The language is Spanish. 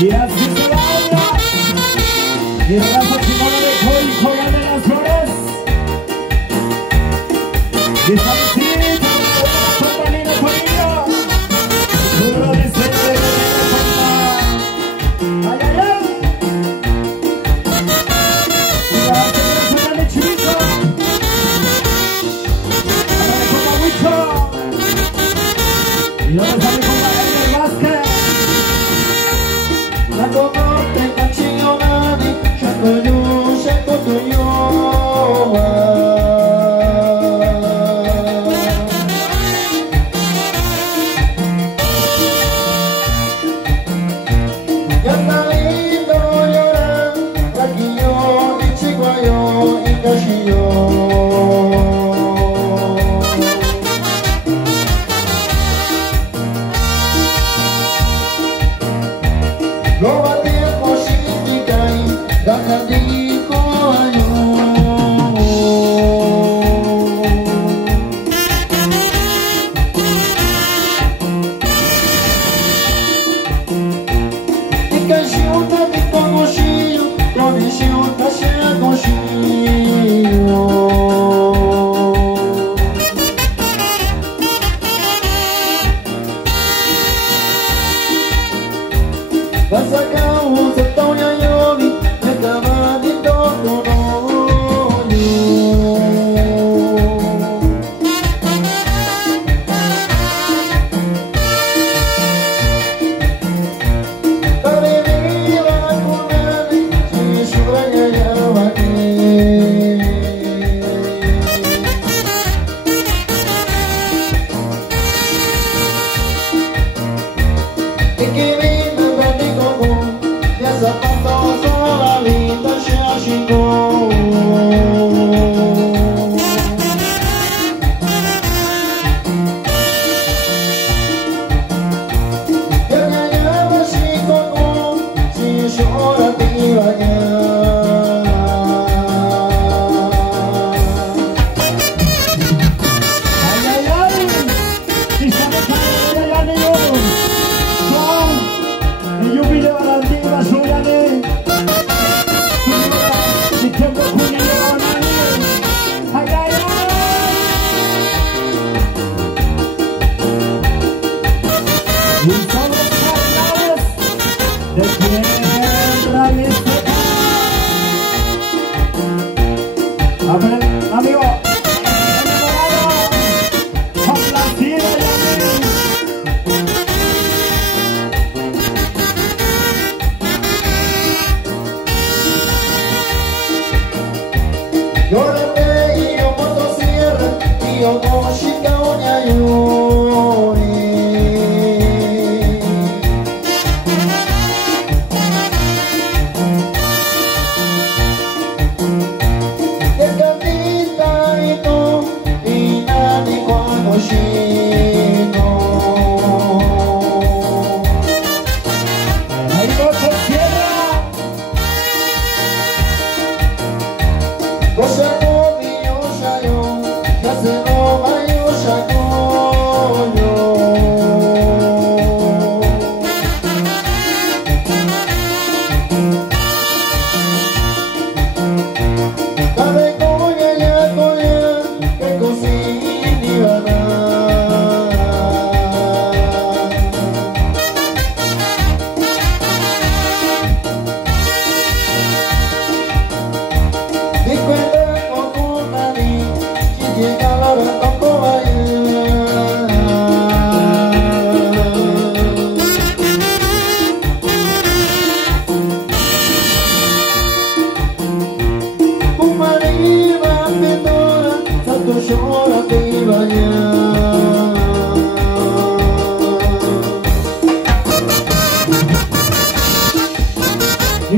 Y así se baila. Y raza chingona de Coy, Coyán de las Flores. Y Salicita, Santa Lina Familia. Puro Vicente de Santa. Ay, ay, ay. Y la señora de Chivito. Para de Comahuicho. Y luego sale con la Edgar Vázquez. La conoce cachillonani, chacoyu, chacotuyo. Ya está lindo llorar, raquillo y chiguayo y cachillo. Lo batimos sin caer, la candico ayo. Y cachota de cogoshio, condición se cogoshio. Vas a causa tão yayomi, me cama de todo olho. Cabelinha com ele, se chora yayama aqui. E que zapatos sola linda já chegou. Eu ganhava chico, se chora de ganhar. Ay, ay, ay. Y sabe que ay, ay, ay. Y yo vi de Valentina suya de y tiempo con ella ay, ay, ay. Y son los carnales de tierra mística. A ver, amigo, enamorado, complacida y amigo. Llorate y yo motosierra, y yo no chica oña llore. De cantita y tú, y nadie cuando chino. Ahí no se cierra. Cosa no mío sayo, ya se no mayo sayo yo. Sabe coña, que cocina y va a dar. Y cuenta con nadie, si llega la hora tampoco va a ir. Un marido me toda, tanto llora que vaya. Y